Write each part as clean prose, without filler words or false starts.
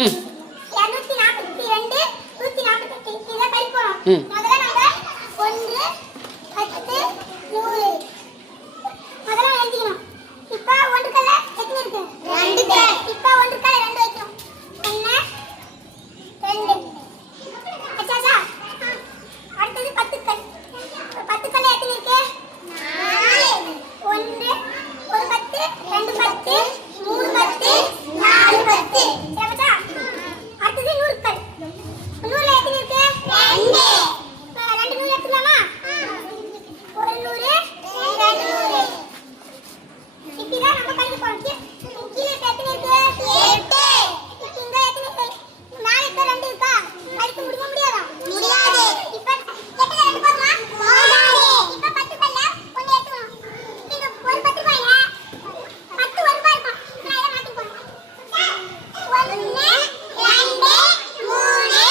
ம் 242 148 இத கை போறோம். ம் முதல்ல நம்ம 1 10 100 முதல்ல எழுதிக்கணும். இப்போ 1 கல்ல எத்தனை இருக்கு? 2 கல். இப்போ 1 கல்ல 2 வைக்கணும். 1 2 அச்சாச்சா அடுத்தது 10 கல். 10 கல்ல எத்தனை இருக்கு? 4 1 ஒரு 10 2 10 3 10 4 10 சரியா? அடுத்தது 100 கல். 100ல எத்தனை இருக்கு? 2 2 100 எடுத்துக்கலாமா? ஒரு 100 2 100 இப்படிதான் நம்ம கணக்கு போறோம். கீழே எத்தனை இருக்கு? 8 இங்க எத்தனை இருக்கு? மேல இப்ப 2 இருக்கா? கழிக்க முடியுமா முடியாதா? முடியாது. இப்ப 8ல 2 போகுமா? போகாது. இப்ப 10 கல்ல 1 எடுத்துக்கணும். இங்க ஒரு 10 ரூபாய்ல 10 1 ரூபாய் இருக்கும். நான் இத மாத்தி போறேன். 1 2 3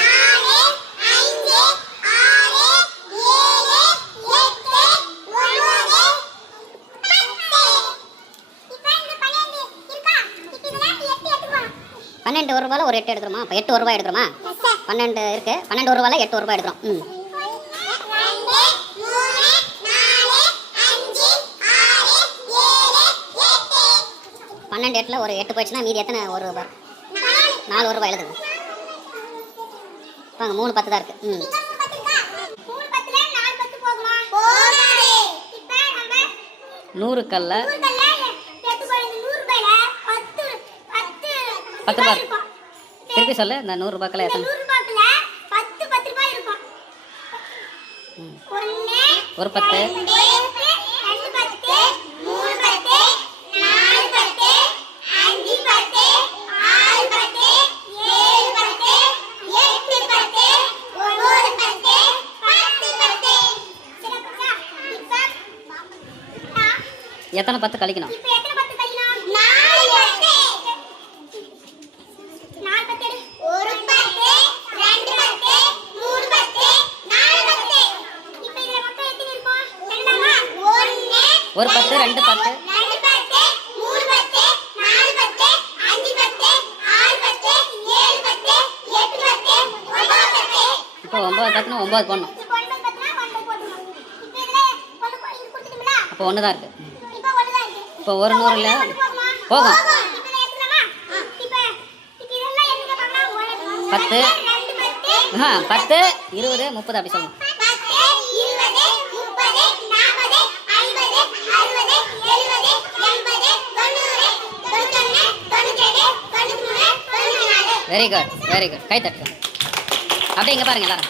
4 5 12 ஒரு ரூபாயில் ஒரு 8 எடுக்கிறோமா? அப்போ 8 ஒரு ரூபாய் எடுக்கிறோமா? 12 இருக்கு. 12 ஒரு ரூபாயில் 8 ஒரு ரூபாய் எடுக்கிறோம். ம் 12 8ல் ஒரு 8 போயிடுச்சுன்னா மீதி எத்தனை ஒரு ரூபாய்? 4 ஒரு ரூபாய் எழுதுங்க. வாங்க 3 10 தான் இருக்கு. ம் 100 கல்ல 10 ரூபாய். திருப்பி சொல்லு. இந்த 100 ரூபாய்க்குள்ள எத்தனை? ஒரு 10 எத்தனை 10 கழிக்கணும்? ஒரு 10 2 10 இப்போ 9 10னா 9 போடணும். அப்போ 1 தான் இருக்கு. இப்போ ஒரு 100ல போகும். 10 10 20 30 அப்படி சொல்லணும். Very good very good. கை தட்டுங்க. அப்படியே இங்கே பாருங்க எல்லாரும்.